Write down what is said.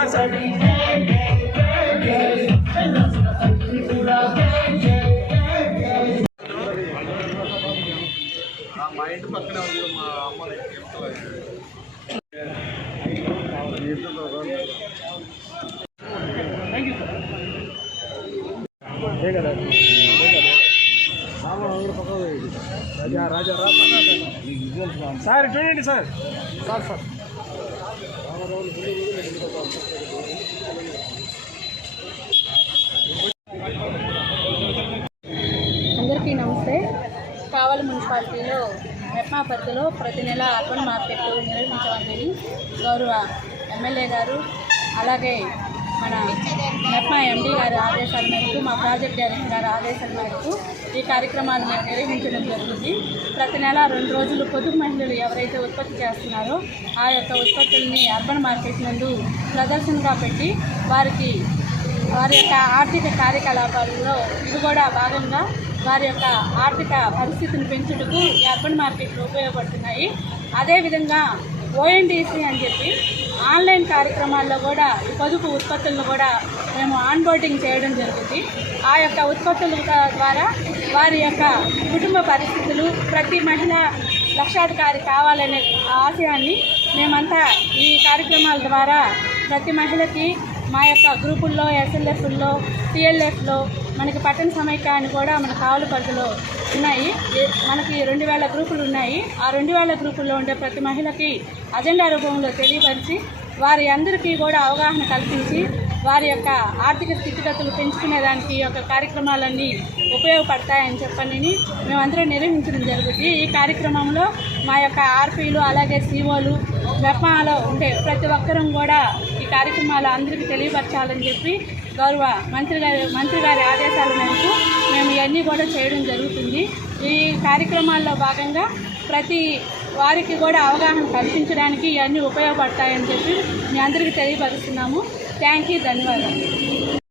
మా ఇంటి పక్కనే ఉంది మా అమ్మ రాజా సార్ చూడండి సార్ సార్ సార్ అందరికీ నమస్తే. కావలి మున్సిపాలిటీలో మెప్మా పరిధిలో ప్రతి నెల అర్బన్ మార్కెట్ నిర్వహించవాలని గౌరవ ఎమ్మెల్యే గారు అలాగే మన మెప్మా ఎండీ గారి ఆదేశాల మేరకు మా ప్రాజెక్ట్ డైరెక్టర్ గారి ఆదేశాల మేరకు ఈ కార్యక్రమాలు మేము నిర్వహించడం జరుగుతుంది. ప్రతి నెల 2 రోజులు పొదుపు మహిళలు ఎవరైతే ఉత్పత్తి చేస్తున్నారో ఆ యొక్క ఉత్పత్తుల్ని అర్బన్ మార్కెట్ నందు ప్రదర్శనగా పెట్టి వారి యొక్క ఆర్థిక కార్యకలాపాలలో ఇది కూడా భాగంగా వారి యొక్క ఆర్థిక పరిస్థితిని పెంచుటకు ఈ అర్బన్ మార్కెట్లు ఉపయోగపడుతున్నాయి. అదేవిధంగా ONDC అని చెప్పి ఆన్లైన్ కార్యక్రమాల్లో కూడా ఈ పొదుపు ఉత్పత్తులను కూడా మేము ఆన్బోర్డింగ్ చేయడం జరుగుతుంది. ఆ యొక్క ఉత్పత్తుల ద్వారా వారి యొక్క కుటుంబ పరిస్థితులు ప్రతి మహిళ లక్షాధికారి కావాలనే ఆశయాన్ని మేమంతా ఈ కార్యక్రమాల ద్వారా ప్రతి మహిళకి మా యొక్క గ్రూపుల్లో SLFల్లో TLFలో మనకి పట్టణ సమైక్య అని కూడా మన కావలి పరిధిలో ఉన్నాయి. మనకి 2000 గ్రూపులు ఉన్నాయి. ఆ 2000 గ్రూపుల్లో ఉండే ప్రతి మహిళకి అజెండా రూపంలో తెలియపరిచి వారి అందరికీ కూడా అవగాహన కల్పించి వారి యొక్క ఆర్థిక స్థితిగతులు పెంచుకునేదానికి ఈ యొక్క కార్యక్రమాలన్నీ ఉపయోగపడతాయని చెప్పని మేమందరం నిర్వహించడం జరుగుతుంది. ఈ కార్యక్రమంలో మా యొక్క RPలు అలాగే COలు మెప్మాలో ఉండే ప్రతి ఒక్కరూ కూడా ఈ కార్యక్రమాలు అందరికీ తెలియపరచాలని చెప్పి గౌరవ మంత్రి గారి ఆదేశాల మేరకు మేము ఇవన్నీ కూడా చేయడం జరుగుతుంది. ఈ కార్యక్రమాల్లో భాగంగా ప్రతి వారికి కూడా అవగాహన కల్పించడానికి ఇవన్నీ ఉపయోగపడతాయని చెప్పి మీ అందరికీ తెలియపరుస్తున్నాము. థ్యాంక్ యూ, ధన్యవాదాలు.